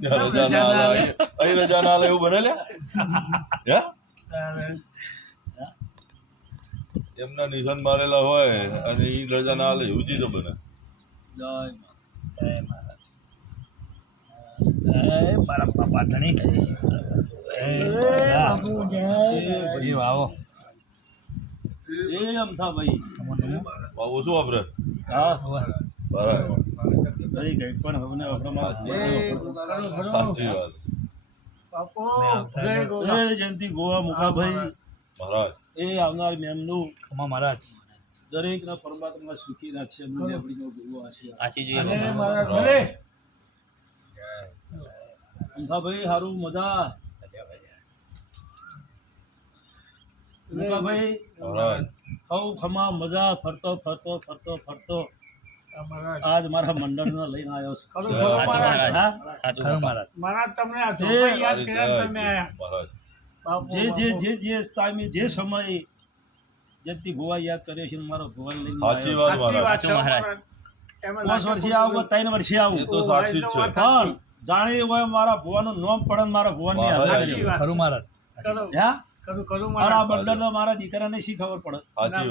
રજા ના આલે અહીં રજા ના આલે એવું બને લ્યા હે એમના નિશાન મારેલા હોય અને ઈ રજા ના આલે એવું ચીજો બને મારા બાપા ધણી આવો એ અમથા ભાઈ બાબુ શું વાપરે હા બરાબર કઈ પણ હવે સાચી વાત એ જયંતિ ગોવા મુકાભાઈ મહારાજ એ આવનાર મેમનું ખમા મહારાજ દરેકના પરમાત્મા સુખી રાખશે મૂલ્ય આપણીનો ગુરુ આશીર્વાદ મુકાભાઈ હારું મજા મુકાભાઈ મહારાજ હવ ખમા મજા ફરતો આજ મારા મંડળને લઈને આવ્યો છું જે ટાઈમે જે સમયે જતી ભુવા યાદ કર્યો છે મારો ભુવાને લઈને સાચી વાત મહારાજ 5 વર્ષે આવું 3 વર્ષે આવું એ તો સાચી જ છે પણ જાણે હોય મારા ભુવાનું નામ પડે મારા ભુવાનની હાજર ખરું મહારાજ મારા બંડલનો મારા દીકરાને શી ખબર પડે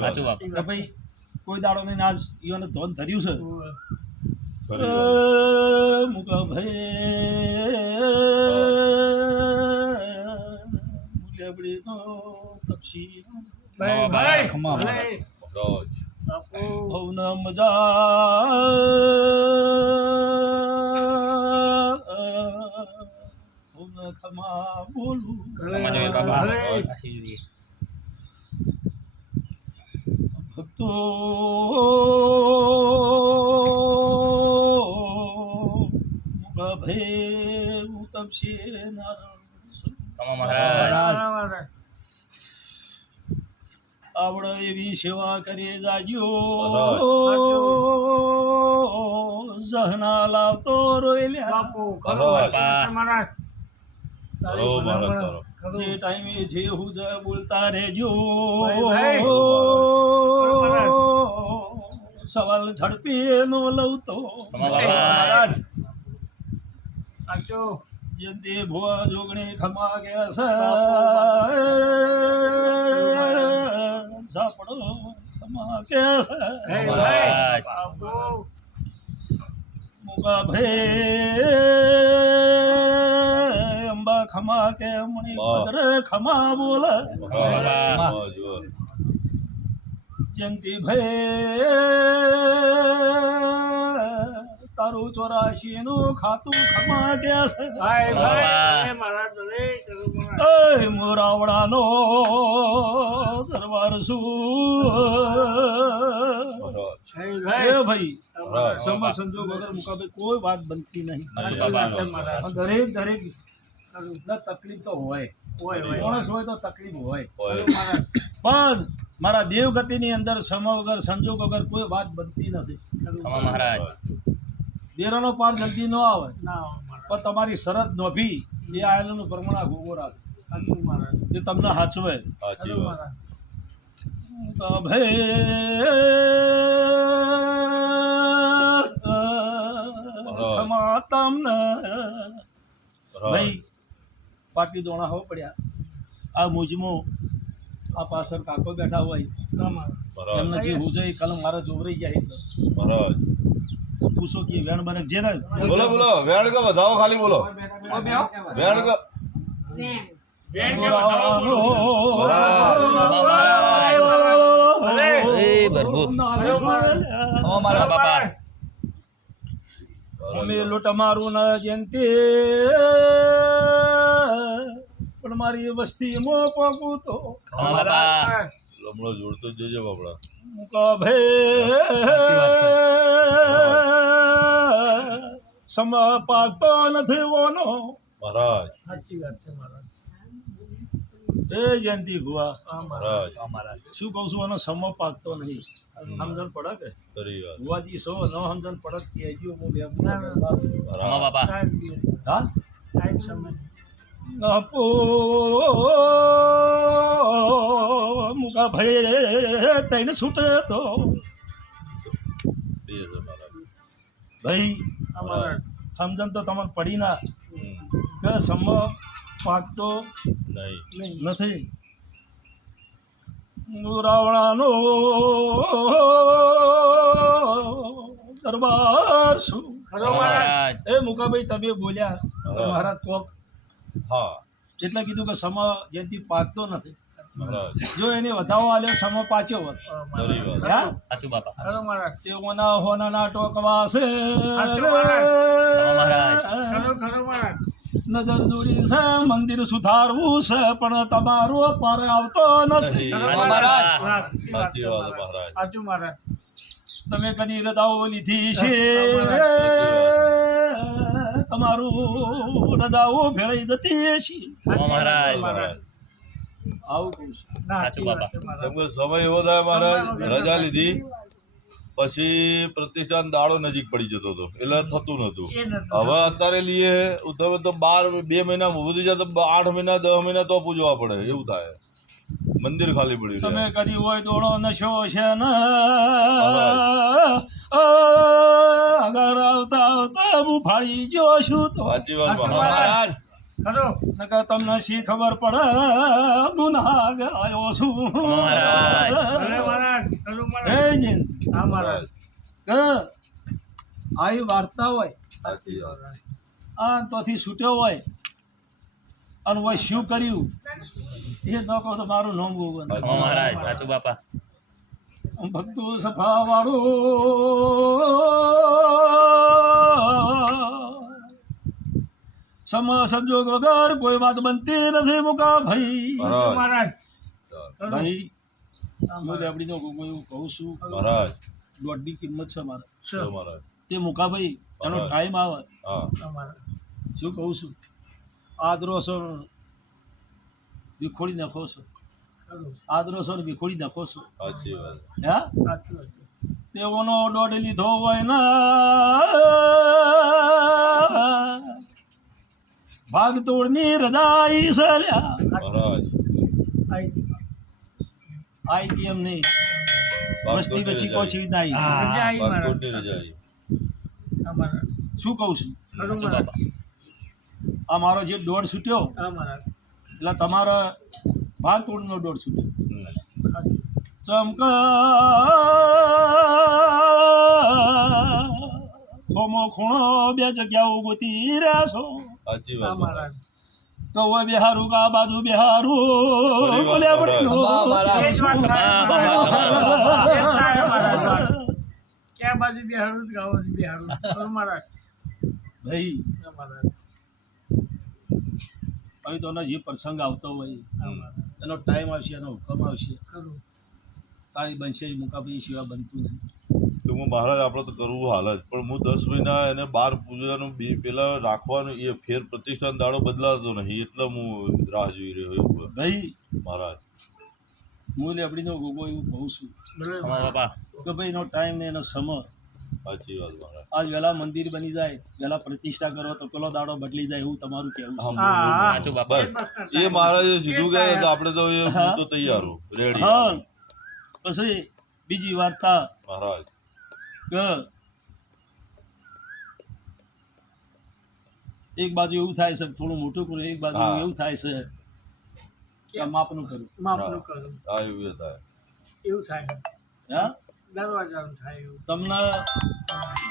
સાચી વાત કે ભાઈ કોઈ દાડો નહીં આજ ઈઓને ધોન ધર્યું છે મુકા ભાઈ તપસી ભવન મજા ખમા બોલું ભક્તો મુકા ભાઈ તપસે નારાયણ આવડે એવી સેવા કરી જાજો જહના લાવતો રોયલ્યા જે ટાઈમે જે હું બોલતા રહેજો સવાલ ઝડપી નો લવતો જયંતિ ભુવા જોગણી ખમા ગયા છે ઝાપડો ખમા કે મુકા ભાઈ અંબા ખમા કે મણી ભદ્ર ખમા બોલે જયંતિ ભાઈ તારું 84 નું ખાતું ખમા કે છે મોરાવડાનો દરબાર શું ભાઈ સમય સંજોગ વગર મુકાભાઈ કોઈ વાત બનતી નહીં દરેક તકલીફ તો હોય માણસ હોય તો તકલીફ હોય પણ મારા દેવગતિની અંદર સમય વગર સંજોગ વગર કોઈ વાત બનતી નથી દેરાનો પાર જલ્દી ન આવે પણ તમારી શરત નોભી એ આયેલું પ્રમાણ ભોગો રાખે એ તમને સાચવે ભાઈ પાટી દોણા હો પડ્યા આ મુજમાં આ પાછળ કાકો બેઠા હોય એમને જે હું જઈ કલમ મારા જોવરાઈ જાય પૂછો કે વેણ બને જે ને બોલો વેણ કો વધાવો ખાલી બોલો વેણ કો અમે લોટ મારું ના જયંતિ પણ મારી વસ્તીમાં પગું તો લમણો જોડતો જજો બાપડા મુકા ભાઈ સમા પાકતો નથી ઓનો મહારાજ સાચી વાત છે મહારાજ એ જયંતિ ભુવા મહારાજ શું કહું છું એનો સમો પાકતો નહીં સમજણ પડે કે ખરી વાત ભુવાજી સો ન સમજણ પડે કે હજુ હું આપો મુકા ભાઈ તઈને છૂટે તો ભાઈ સમજણ તો તમારે પડી ના કે સમ પાકતો નહીં નથી. રાવણાનો દરબાર શું એ મુકાભાઈ તમે બોલ્યા મહારાજ કોક હા એટલે કીધું કે સમ જેથી પાકતો નથી. મહારાજ જો એને વધાવો આલ્યો સમ પાચ્યો હોત. ખરી વાત હા? સાચું બાપા. તેઓના હોનાના ટોકવા છે નજર દૂરી છે મંદિર સુધારવું છે પણ તમારો પર આવતો નથી. સાચી વાત મહારાજ તમે કદી રજાઓ લીધી છે તમારું રજાઓ ભેળાઈ જતી છે. મહારાજ આવું કહું છું. સાચું બાપા. કેમ કે સમય એવો થાય મહારાજ રજા લીધી પછી પ્રતિષ્ઠાન દાડો નજીક પડી જતો હતો એટલે થતું નતું. હવે અત્યારે લઈએ તમે તો 2 મહિના વધી જાય તો 8 મહિના 10 મહિના તો પૂજવા પડે એવું થાય. મંદિર ખાલી પડ્યું તમે રહે. કદી હોય દોડો નશો છે ને આગળ આવતા આવતા હું ફાળી ગયો છું તો સાચી વાત મહારાજ નકર તમને શી ખબર પડે હું નાગ આવ્યો છું. હે જીન, મહારાજ કે આવી વાર્તા હોય સાચી વાત આ તોથી છૂટ્યો હોય અને હોય શું કર્યું એ ન કહો તો મારું નામ ગોગન. મહારાજ સાચું બાપા. ભક્તો સફા વાળો સમ સંજોગ વગર કોઈ વાત બનતી નથી મુકા ભાઈ. મહારાજ ભાઈ હું લેબડીનો ગોગો એવું કહું છું મહારાજ દોઢની કિંમત છે મારે શું મહારાજ તે મુકા ભાઈ એનો બરાબર. ટાઈમ આવે હા શું કહું છું આદરો છો વિખોડી નાખો છો આદરો છો ને વિખોડી નાખો છો. સાચી વાત હા તેઓનો દોઢ લીધો હોય ને ભાગ તોડની રજાઈ સલ્યા મહારાજ આઈ તી એમ નહીં વસ્તી પછી કોચી ના આવી. બાગકોટની રજા આવી. શું કહું છું સાચું બાપા. આ મારો જે દોડ છૂટ્યો એટલે તમારા ભાગ તોડનો દોડ છૂટ્યો. ચમકા ખોમો ખૂણો 2 જગ્યાઓ ગોતી રહ્યા છો સાચી વાત મહારાજ તો હોય બિહારું કા બાજુ બિહારું બોલ્યા પડ્યું. ભાઈ હવે તો જે પ્રસંગ આવતો હોય એનો ટાઈમ આવશે એનો હુકમ આવશે તારી બનશે મુકાબલી સિવાય બનતું નહીં. તો હું મહારાજ આપણે તો કરવું હાલ જ પણ હું 10 મહિના એને 12 પૂજાનું પેલા રાખવાનું એ ફેર પ્રતિષ્ઠાન દાડો બદલાતો નહીં એટલે હું રાહ જોઈ રહ્યો એવું ભાઈ મહારાજ. હું લેબડીનો ગોગો એવું કહું છું બાપા. કે ભાઈ એનો ટાઈમ ને એનો સમય સાચી વાત મહારાજ. આજ વહેલા મંદિર બની જાય વહેલા પ્રતિષ્ઠા કરો તો પેલો દાડો બદલી જાય એવું તમારું કહેવું છે. સાચું બાપા. બસ એ મહારાજે સીધું કહે તો આપણે તો એ હું તો તૈયાર હું રેડી હા પછી બીજી વાર્તા મહારાજ. કે એક બાજુ એવું થાય છે થોડું મોટું કરું એક બાજુ હા. એવું થાય છે કે માપનું કરું હા એવું એ થાય. હા તમને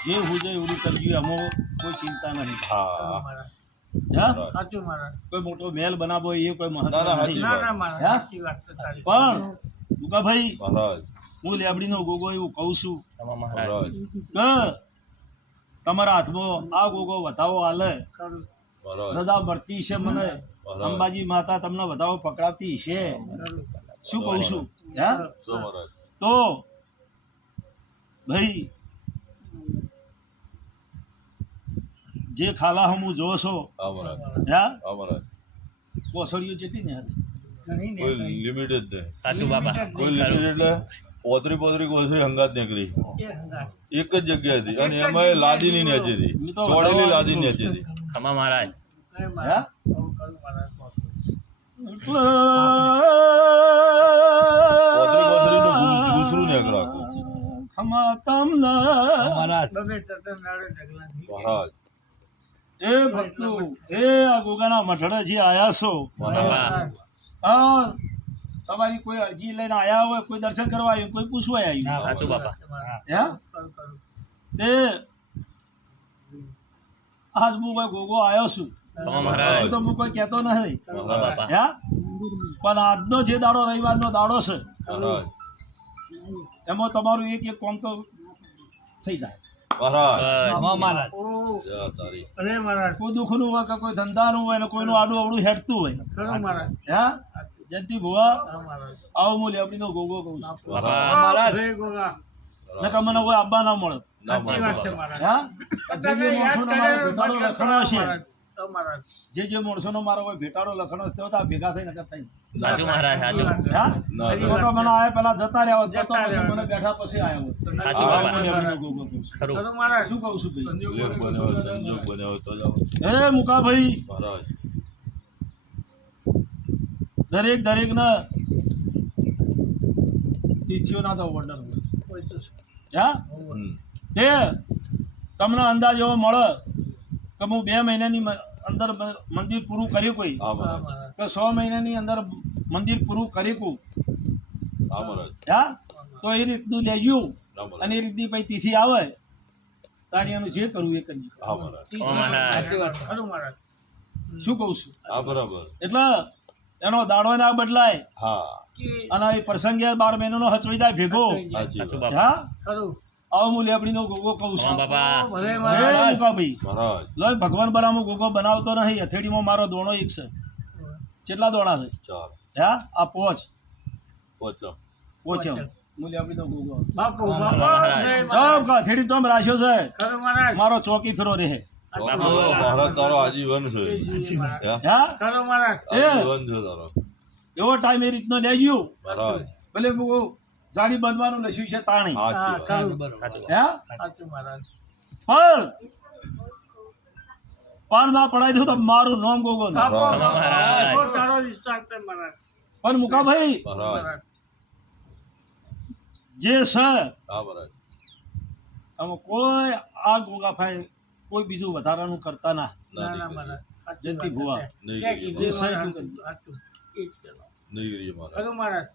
જે હું જાય એવું કરજો એમાં કોઈ ચિંતા નહીં. હા હા મહારાજ. કોઈ મોટો મહેલ બનાવો એ કોઈ મહત્વ ના, ના, નહીં. સાચી પણ મુકાભાઈ મહારાજ હું લેબડીનો ગોગો એવું કહું છું મહારાજ. મહારાજ કે તમારા હાથમાં આ ગોગો વધાવો હાલે મહારાજ રજા મળતી છે મને મહારાજ. અંબાજી માતા તમને વધાવો પકડાતી છે શું કહું છું હા શું મહારાજ. તો ભાઈ જે ખાલા હમું જો છો હા મહારાજ. હા હા મહારાજ. કોસળીઓ જેટલી ને કોઈ લિમિટ જ નહીં. સાચું બાપા. કોઈ લિમિટ એટલે પોતરી કોસરી હંગાત નીકળી એક જ જગ્યાએથી અને એમાં લાદીની નીચેથી મેં તો ચોડેલી વધારવા લાદીની નીકળું છું. નીચેથી ખમા મહારાજ. હા પોતરી કોસરીનું ઘૂસરું નીકળ રાખો ખમા તમને મહારાજ. એ ભક્તો એ આ ગોગાના મઠડે જે આયા છો બાપા હા તમારી કોઈ અરજી લઈને આયા હોય કોઈ દર્શન કરવા આવ્યું કોઈ પૂછવા આવ્યું સાચું બાપા હે તે આજ હું કોઈ ગોગો આવ્યો છું ખમા મહારાજ તો હું કોઈ કહેતો નથી ખમા બાપા હે પણ આજનો જે દાડો રવિવારનો દાડો છે મહારાજ એમાં તમારું એક એક કામ તો થઈ જાય મહારાજ બસ. જય તારી કોઈ દુઃખનું હોય કે કોઈ ધંધાનું હોય ને કોઈનું આડું અવડું હેઠતું હોય હે જયંતિ ભુવા આવો હું લેબડીનો ગોગો કહું છું બાપા નકર મને કોઈ આબા ના મળે ના મહારાજ હે જે માણસોનો મારો ભેટાડો લખણો હશે જે માણસોનો મારો કોઈ ભેટાડો લખણો હશે તો આ ભેગા થઈ નકર થઈ સાચું મહારાજ સાચું હે ના તો તો મને આયા પેલા જતા રહ્યા હોત, જતો પછી મને બેઠા પછી આવ્યો હોત. સાચું બાપા. આવો હું લેબડીનો ગોગો કહું છું. ખરું શું કહું છું ભાઈ વિવેક બન્યો સંજોગ બન્યો તો જાઓ હે મુકાભાઈ મહારાજ દરેકના તિથિઓના તો ઓર્ડર હોય હા હમ. તે તમને અંદાજ એવો મળે કે હું 2 મહિનાની અંદર મંદિર પૂરું કર્યું કોઈ હા મહારાજ કે 100 મહિનાની અંદર મંદિર પૂરું કર્યું હા મહારાજ હા તો એ રીતનું લેજો ના મહારાજ અને એ રીતની પછી તિથિ આવે તાણિયાનું જે કરવું એ કરી હા મહારાજ ખમા મહારાજ શું કહું છું હા બરાબર એટલે એનો દાડો ના બદલાય હા અને એ પ્રસંગે 12 મહિનાનો હચવાઈ જાય ભેગો સાચી સાચું વાત. બાપા હા આવો હું લેબડીનો ગોગો કહું છું ખમા બાપા હે મુકાભાઈ મહારાજ લોય ભગવાન બરામો ગોગો બનાવતો નહીં હથેળીમાં મારો દોણો એક છે કેટલા દોણા છે 4 હે આ પોચ પોચમ પોચમ મૂલ્ય આપણી તો ગોગો ખમા મહારાજ જબ કા હથેળી તો રાખ્યો છે મારો ચોકી ફેરો રહે બાપુ. મહારાજ તારો આજીવન છે હે? હે એ આજીવન છે તારો એવો ટાઈમ એ રીતનો લેજો મહારાજ ભલે હું જાડી બાંધવાનું લખ્યું છે તાણી સાચી વાત. સાચું હે પણ પાર ના પડાઈ દઉં તો મારું નામ ગોગો ના ખમા મહારાજ પણ મુકાભાઈ મહારાજ જે છે હા મહારાજ આમાં કોઈ આ ગોગાભાઈ કોઈ બીજું વધારાનું કરતા ના જયંતિ ભુવા નહીં જે કરીએ છે એટલું કરજો. નહીં કરીએ મહારાજ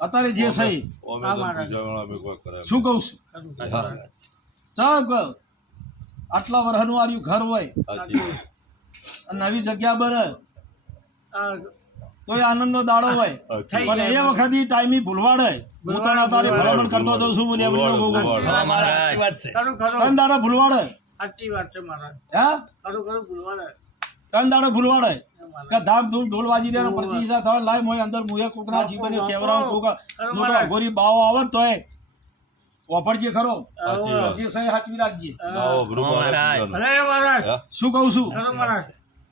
અત્યારે જે છે અમે તો પૂજાવાળા અમે કોઈ કરે શું કહું છું હા, ચાલ આટલા વર્ષનું આર્યું ઘર હોય સાચી વાત. અને નવી જગ્યા બને તો એ આનંદનો દાડો હોય સાચી પણ એ વખતે ટાઈમી ભૂલવાડે હું તને તારી ભલામણ કરતો જાઉં છું બોલી આપણી ગોગો ખમા મહારાજ ત્રણ દાડે ભૂલવાડે હે ત્રણ દાડે ભૂલવાડે કે ધામ ધૂમ ઢોલ વાજી રહ્યા ને પ્રતિષ્ઠા થવા લાય મોય અંદર મુએ કોકના જીવને કેવરાવ કોકા મોટો અઘોરી બાવો આવે ને તોય વાપરજે ખરો સાચી વાત. જે સહી હાચવી રાખજે આવો ગ્રુપ મહારાજ. મહારાજ હે? શું કહું છું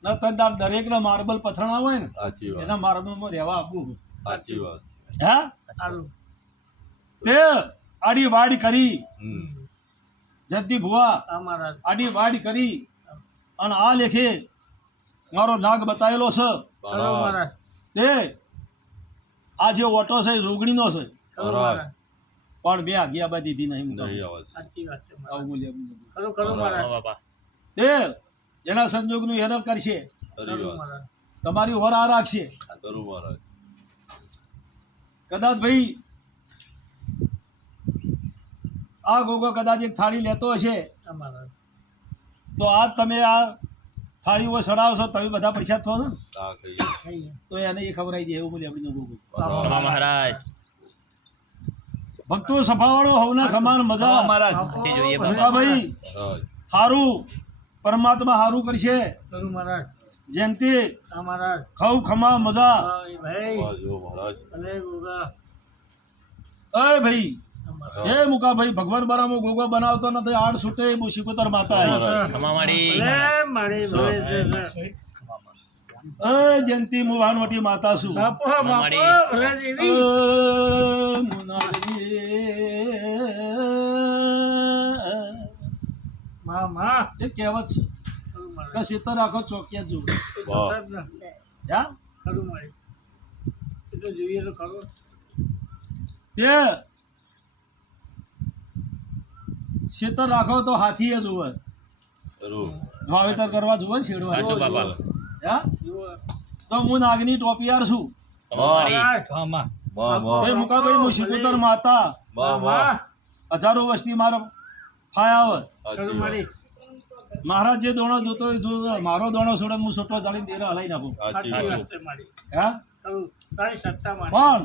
ના તન તાર દરેકના માર્બલ પથરાણા હોય ને સાચી વાત એના માર્બલમાં રહેવા આપવું સાચી વાત હે તે આડી વાડી કરી હમ. જયંતિ ભુવા આડી વાડી કરી અને આ લેખે મારો નાગ બતાવેલો છે મહારાજ તે આ જે ઓટો છે એ જોગણીનો છે મહારાજ પણ બે આગિયા દીધી નહીં નહીં મુકાબલે. આવે આવું બોલ્યા ખમા બાપા તે એના સંજોગનું એને કરશે ખરી વાત તમારી ઓર આ રાખશે કરું મહારાજ કદાચ ભાઈ આ ગોગો કદાચ એક થાળી લેતો હશે તો આજ તમે આ થાળીઓ સડાવશો તમે બધા પૈસા થો છો ને આ કહીએ તો એને એ ખબર આવી જાય એવું બોલી આપણી ગોગો ખમા મહારાજ ભક્તો સફાવાળો હવના ખમાન મજા સાચી જોઈએ બાપા મુકાભાઈ મહારાજ હારું પરમાત્મા હારું કરશે જયંતિ ખવ ખમા મજા વાહ જો મહારાજ અય ભાઈ એ મુકાભાઈ ભગવાન બરામો ગોગો બનાવતો નથી આડ છૂટે મુસીબતર માતા મહારાજ. ખમા માડી અય જયંતિ હું ભાનવટી માતા છું ખમા માડી એ કહેવત છે કે શીતળ રાખો ચોકિયા જો વાહ તે શીતળ રાખો તો હાથી જ હોય જરૂર વાવેતર કરવા જુઓ ને શેડવા સાચું બાપા હા તો હું નાગની ટોપિયાર છું તમારી વાહ વાહ એ મુકાભાઈ હું શિકોતર માતા વાહ વાહ હજારો વર્ષથી મારો ફાયાવર સાચી વાત મહારાજ જે દોણો જોતો હોય જો મારો દોણો છોડે હું છોટો ચાલીને દેરો હલાઈ નાખું સાચી વાત હા પણ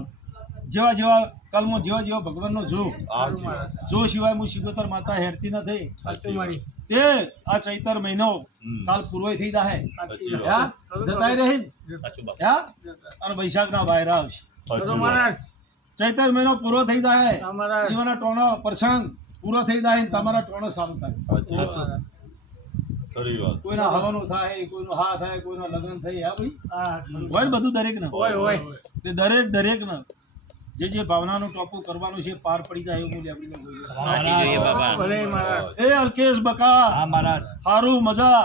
જેવા જેવા કલમો જેવા જેવા ભગવાનનો જો સાચી વાત જો સિવાય હું શિકોતર માતા હેરતી નથી સાચી વાત તે આ ચૈતર મહિનો હમ. કાલ પૂરો થઈ જાહે સાચી વાત હા જતાય રહી સાચું બાપા હા અને વૈશાખના વાયરા આવશે સાચી વાત ચૈતર મહિનો પૂરો થઈ જાય જીવનના ટોણો પ્રસંગ પૂરો થઈ જાય ને તમારા ટોણો સારું થાય સાચી વાત ખરી વાત કોઈના હવાનું થાય કોઈનું હા થાય કોઈના લગ્ન થઈ હા ભાઈ હોય ને બધું દરેક ને તે દરેક ને જે જે ભાવનાનું ટોપું કરવાનું છે પાર પડી જાય એવું મૂલ્ય આપણી પાસે. સાચી જોઈએ બાપા એ અલ્કેશ બકા હારું મજા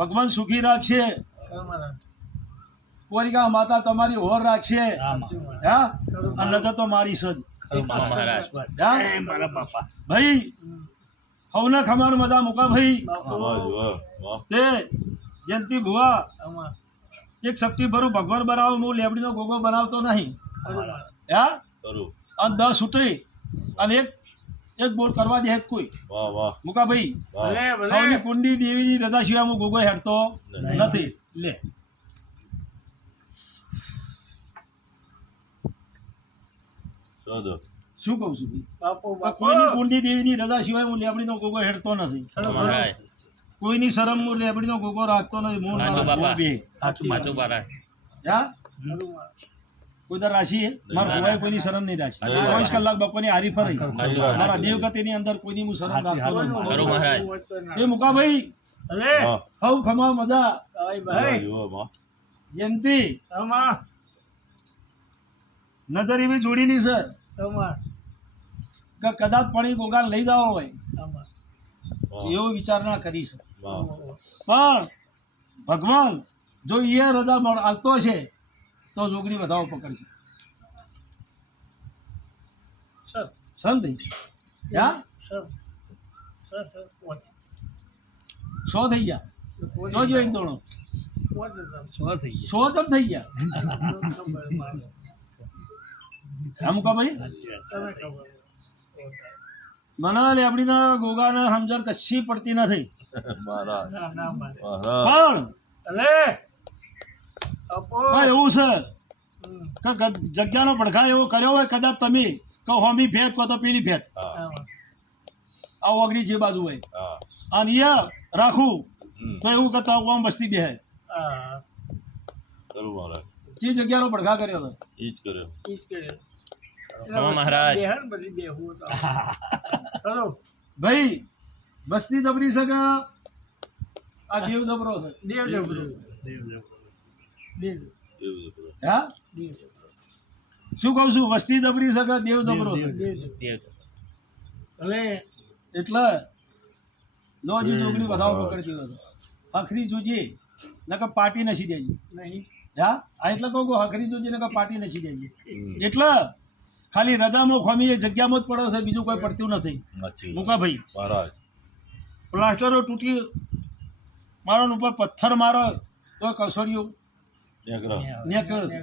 ભગવાન સુખી રાખશે કોરિકા માતા તમારી હોર રાખશે હા અને નજર તો મારી સજ બાપા મહારાજ હા ભાઈ હવને ખમાર મજા મુકા ભાઈ વાહ વાહ વાહ તે જયંતિ ભુવા એક શક્તિ ભરું ભગવાન બનાવો હું લેબડીનો ગોગો બનાવતો નહીં હા કરું અને 10 છૂટી અને એક બોલ કરવા દે કોઈ વાહ વાહ મુકા ભાઈ વાહ સૌની કુંડી દેવીની રજા સિવાય હું ગોગો હેડતો નથી લે સદ શું કહું છું ભાઈ કોઈની કુંડી દેવીની રજા સિવાય હું લેબડીનો ગોગો હેડતો નથી મહારાજ કોઈની શરમ હું લેબડીનો ગોગો રાખતો નથી મૂળ સાચું મારા બાપા બે સાચું મહારાજ હા કોઈ દર રાશિ હે મારા ભુવાએ કોઈની શરમ નહીં રાખી સાચું. 24 કલાક બપોરની હારી ફરી સાચું. મારા દેવગતિની અંદર કોઈની હું શરમ રાખતો નથી ખરું મહારાજ એ મુકાભાઈ વાહ હવ ખમા મજા વાહ વાહ જયંતિ નજર એવી જોડીની છે કે કદાચ પાણી ગોગાર લઈ જવો હોય એવો વિચાર ના કરી છે વાહ પણ ભગવાન જો એ રજા હાલતો છે તો જોગડી વધાવો પકડશે સમજ યા 100 થઈ ગયા જોજો એક દોણો 100 જમ થઈ ગયા આમ કા ભાઈ મને લેબડીના ગોગાને સમજણ કશી પડતી નથી મહારાજ પણ હા, એવું છે કે જગ્યાનો પડઘા એવો કર્યો હોય કદાચ તમે કહો હોમી ભેદ કહો તો પેલી ભેદ હા આ ઓગણી જે બાજુ હોય હા અને એ રાખું હમ. તો એવું કરતા ઓમ બસ્તી બેહે કરું મહારાજ જે જગ્યાનો પડઘા કર્યો હતો ઈ જ કર્યો મહારાજ ભાઈ બસ્તી દબરી શકે આ દેવ દબરો છે એવું જ કર્યો હા શું કહું છું વસ્તી દબરી શકે દેવ દબરો છે દેવ એટલે લો હજી જોગણી વધાવો પકડતી હતો હખરી જોજે નકર પાટી નસી દેજી હા આ એટલે કહું કે હખરી જોજે નકર પાટી નસી દેજી એટલે ખાલી રજામાં ખોમી એ જગ્યામાં જ પડો છે બીજું કોઈ પડતું નથી સાચી વાત. મુકા ભાઈ મહારાજ પ્લાસ્ટરો તૂટી મારો ને ઉપર પથ્થર મારો તો કસોડીઓ નેકરા નીકળે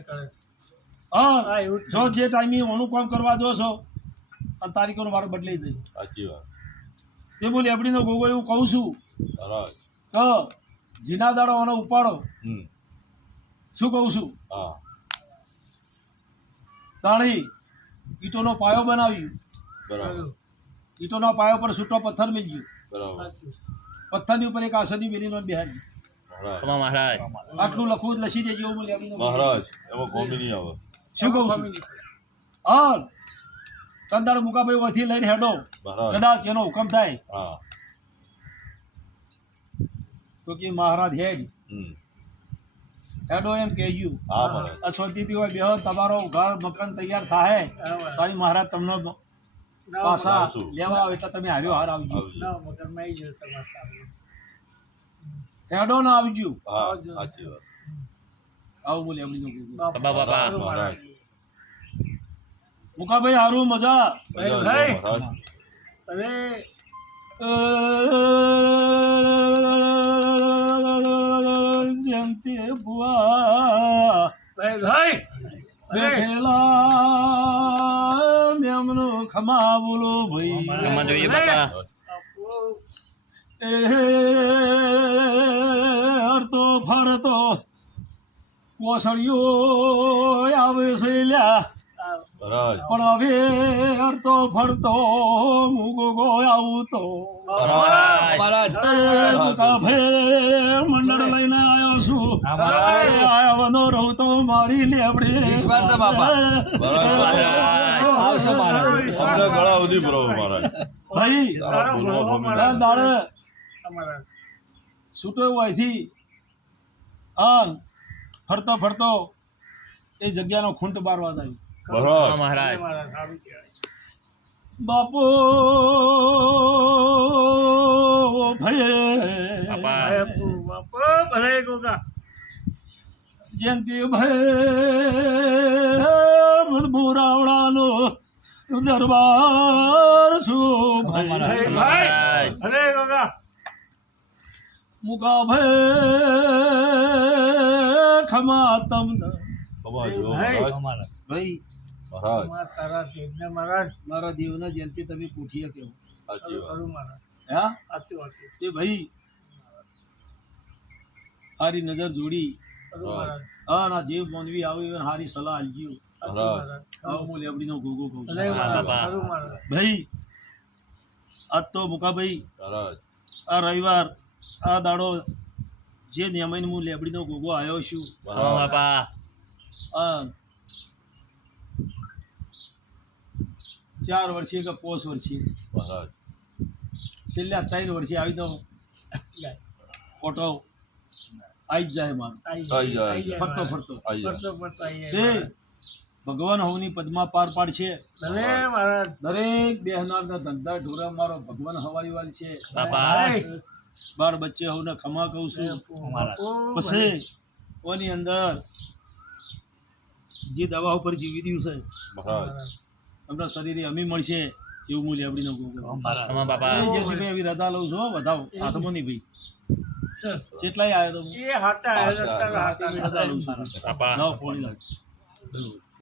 હા જો જે ટાઈમે ઓનું કામ કરવા જો છો અને તારીખોનો મારો બદલાઈ જાય સાચી વાત તે બોલ એબડીનો ગોગો એવું કહું છું મહારાજ તો જીના દાડો ઓનો ઉપાડો હમ શું કહું છું હા તાણી ઈંટોનો પાયો બનાવ્યું બરાબર ઈંટોના પાયો પર છૂટો પથ્થર મેલ્યું બરાબર પથ્થરની ઉપર એક આસની બેલીનો બિહારી મહારાજ મહારાજ આટલું લખવું જ લખી દેજો એવું બોલે એબડીનો ગોગો. મહારાજ એમાં કોમી નહીં આવે શું કહું છું હા કંદાળ મુકાભાઈ વથી લઈને હેડો મહારાજ કદાચ એનો હુકમ થાય હા તો કે મહારાજ હેડ હમ હેડો એમ કહેજું હા મહારાજ આ શાંતિથી હોય બેહો તમારો ઘર મકાન તૈયાર થાય તારી મહારાજ તમને પાછા આવશું. લેવા આવે એટલે તમે હાર્યો હાર આવજો આવજો હેડો ના આવજો હા સાચી વાત આવું બોલે એમની બાપા મહારાજ મુકાભાઈ હારું મજા મજા આવે મહારાજ જયંતિ બુઆ બેઠેલા મેમનો ખમા બોલો ભાઈ ખમા જોઈએ બાપા હરતો ફરતો કોસળિયો આવે છે લ્યા મહારાજ પણ હવે હરતો ફરતો મુગો આવું તો મંડળ લઈને આવ્યો છું આવવાનો રહું તો મારી લેબડી શબ્દ ગળા સુધી બરોબર મહારાજ ભાઈ બોલવા સ્વામી દાડે છૂટો હોયથી ફરતો ફરતો એ જગ્યાનો ખૂંટ બારવા થાય મહારાજ મહારાજ બાપો ભાઈ બાપા જયંતિ ભાઈ મોરાવડાનો દરબાર શું ભાઈ મહારાજ મુકા ભાઈ ખમા તમને ખમા જો મહારાજ ભાઈ મહારાજ મારા દેવના જયંતિ તમે પૂછીએ કેવું સાચી વાત હા એ ભાઈ હારી નજર જોડી હા ના જીવ મોનવી આવી હારી સલાહ આલજી મહારાજ હું લેબડીનો ગોગો કહું છું બાપા ભાઈ આજ તો મુકાભાઈ મહારાજ આ રવિવાર આ દાડો જે નિયમાઈને હું લેબડીનો ગોગો આવ્યો છું બાપા આ 4 વર્ષે કે 5 વર્ષે મહારાજ છેલ્લા 3 વર્ષે આવી તો ઓટો આવી જ જાય મારો આઈ જાય ફરતો ફરતો આઈ જાય એ ભગવાન હવની પદ્મા પાર પાડશે દરેક બેહનારના ધંધા ઢોરા મારો ભગવાન હવાઈ વાલ છે બાપા બાર બચ્ચે હવને ખમા કહું છું પછી ઓની અંદર જે દવા ઉપર જીવી રહ્યું છે મહારાજ તમને શરીરે અમી મળશે એવું હું લેબડીનો ગોગો ખમા બાપા જે ભાઈ એવી રજા લઉં છું હો, વધાવો હાથમાં નહીં ભાઈ કેટલાય આવ્યો તો હું? બાપા લાવો, પાણી લાવો.